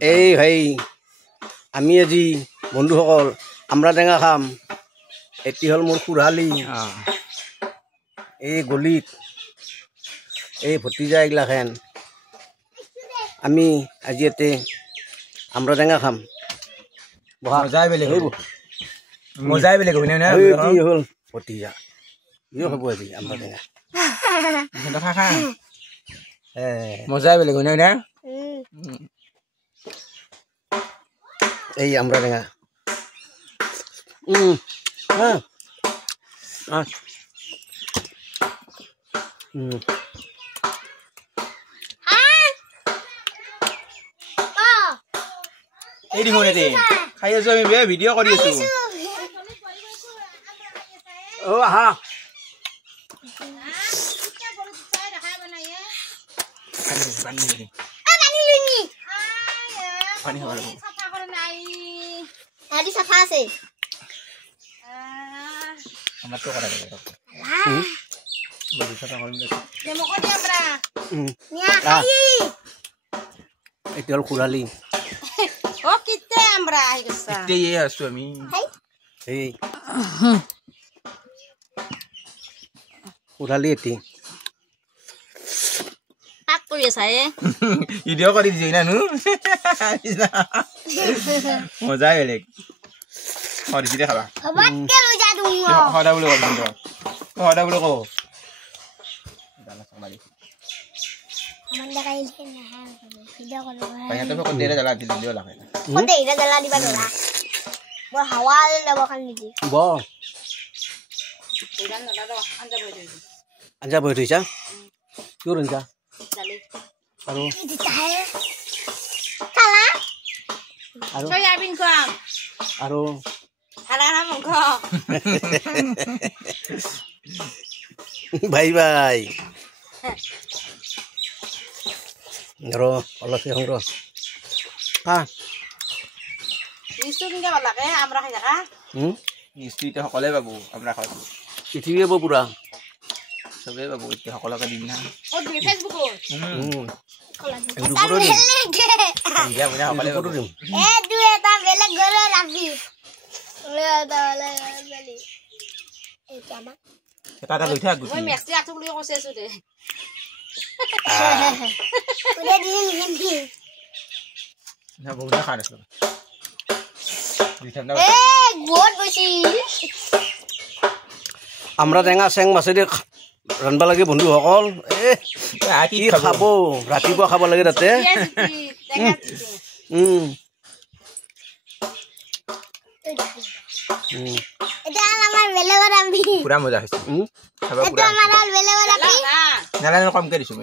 এই ভাই আমি আজি বন্ধুসকল আমৰা টেঙা খাম এটি হল মোৰ খুৰালি এই গলিত এই ভতিজা এগিলাখেন আমি আজি ইয়াতে আমরা টেঙা খাম মজাই বেলেগ হল ভতিজা ইও হব আজি আমরা টেঙা মজাই বেলেগ হল না এই আমরা টেঙা এই দেখুন এতে খাই আছো আমি ভিডিঅ' কৰি আছো ও আহা পানী খাব লাগিব Adi safa আছে আমার তো করা যাবে বলি কথা কইম demo ko di ambra nia kai এটি হল খুৰালি o kitte ambra higsa তে এই আছো আমি এই খুৰালি এটি tak kuri saya ভিডিঅ' কৰি দিছে না নু মজাই বেলেগ হৰি দিলে খাবা obat ke lu jadung হৰা বুলি কওঁ কিন্তু হৰা বুলি কওঁ দানা সমালি manda kai na ha video ko lo পাইয়াতে ফক দেৰে জ্বালা দিলে লাগে ko de ira jala di badola bo hawal la bo kan di ব iran na do anja boy de আঞ্জা বহি থৈছা কিয় ৰঞ্জা chale আৰু di tahe kala আৰু soy abin ko আৰু ala na mo ko ভাই ভাই ৰ অলপ সংগ্ৰহ হা nisu kinga bala ke ambra khai jaka নিশ্চিত সকলে বাবু আমরা খাও পৃথিৱী হ'ব পুৰা সবে বাবু এতিয়া সকলকে দিম না o di facebook ko গ্ৰুপতো দিম দিয়া মনে সকলে বাবু দিম du eta bele gore rabi le ada le beli chama এটা এটা লৈ থাক গুটি moi merci à tout le monde c'est de udah di না বহুত না খান আছে দুই ঠান্ডা বহুত বেছি আমরা টেঙা চেং মাছেদি ৰান্ধবা লাগে বন্ধুসকল কি কি খাব ৰাতিপুৱা খাব লাগে তাতে এটা আমার বেলে গরাবি পুরা মজা হইছে খাবা এটা পুরা আমার বেলে গরাবি না না কম করে দিছো